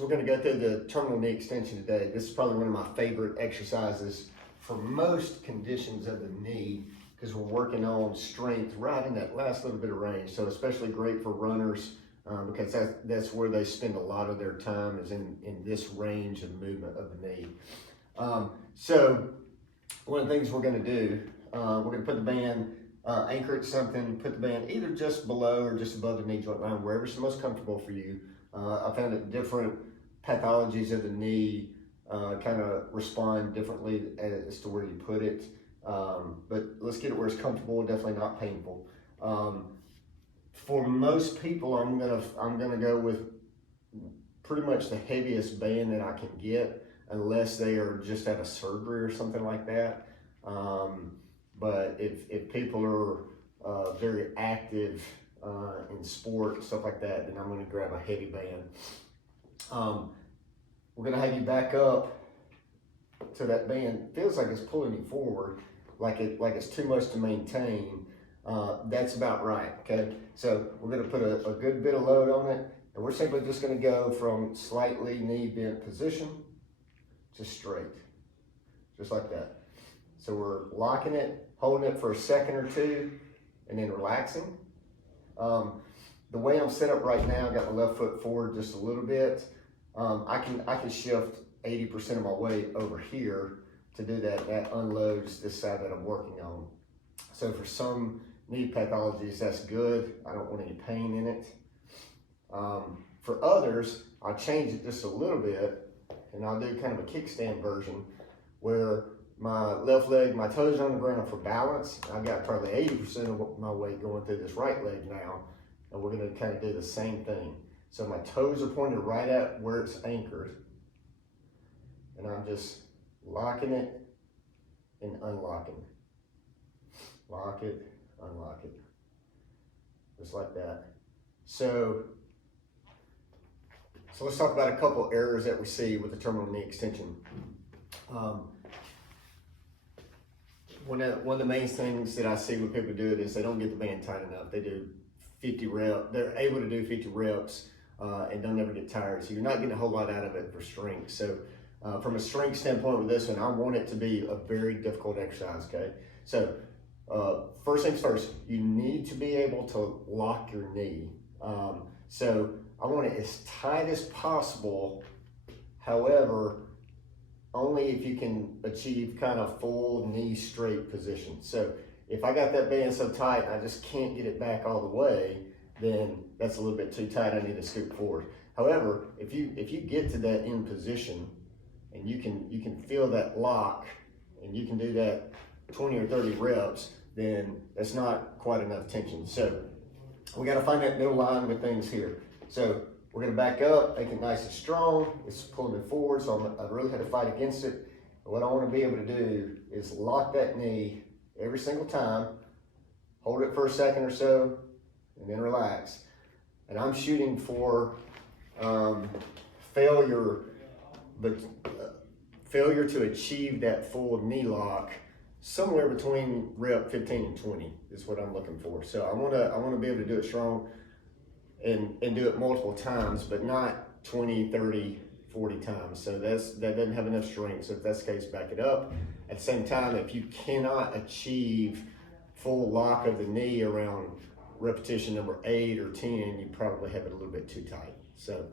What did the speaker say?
So we're going to go through the terminal knee extension today. This is probably one of my favorite exercises for most conditions of the knee because we're working on strength right in that last little bit of range. So especially great for runners because that's where they spend a lot of their time is in this range of movement of the knee. So one of the things we're going to do, we're going to put the band, anchor it something, put the band either just below or just above the knee joint line, wherever's the most comfortable for you. I found that different pathologies of the knee kind of respond differently as to where you put it. But let's get it where it's comfortable, definitely not painful. For most people, I'm gonna go with pretty much the heaviest band that I can get, unless they are just at a surgery or something like that. But if people are very active in sport and stuff like that, then I'm going to grab a heavy band. We're going to have you back up to that band. Feels like it's pulling you forward, like it's too much to maintain. That's about right. Okay, so we're going to put a good bit of load on it, and we're simply just going to go from slightly knee bent position to straight, just like that. So we're locking it, holding it for a second or two, and then relaxing. The way I'm set up right now, I got my left foot forward just a little bit. I can shift 80% of my weight over here to do that. That unloads this side that I'm working on. So for some knee pathologies, that's good. I don't want any pain in it. For others, I'll change it just a little bit, and I'll do kind of a kickstand version where my left leg, my toes are on the ground for balance. I've got probably 80% of my weight going through this right leg now, and we're gonna kind of do the same thing. So my toes are pointed right at where it's anchored, and I'm just locking it and unlocking. Lock it, unlock it, just like that. So let's talk about a couple errors that we see with the terminal knee extension. One of the main things that I see when people do it is they don't get the band tight enough. They do 50 reps. They're able to do 50 reps and don't ever get tired. So you're not getting a whole lot out of it for strength. So from a strength standpoint with this one, I want it to be a very difficult exercise, okay? So first things first, you need to be able to lock your knee. So I want it as tight as possible. However, only if you can achieve kind of full knee straight position. So if I got that band so tight I just can't get it back all the way, then that's a little bit too tight. I need to scoot forward. However, if you get to that in position and you can feel that lock and you can do that 20 or 30 reps, then that's not quite enough tension. So we got to find that middle line with things here. So we're going to back up, make it nice and strong. It's pulling me forward, so I really had to fight against it. And what I want to be able to do is lock that knee every single time, hold it for a second or so, and then relax. And I'm shooting for failure to achieve that full knee lock somewhere between rep 15 and 20 is what I'm looking for. So I want to be able to do it strong and do it multiple times, but not 20, 30, 40 times. So that doesn't have enough strength. So if that's the case, back it up. At the same time, if you cannot achieve full lock of the knee around repetition number 8 or 10, you probably have it a little bit too tight. So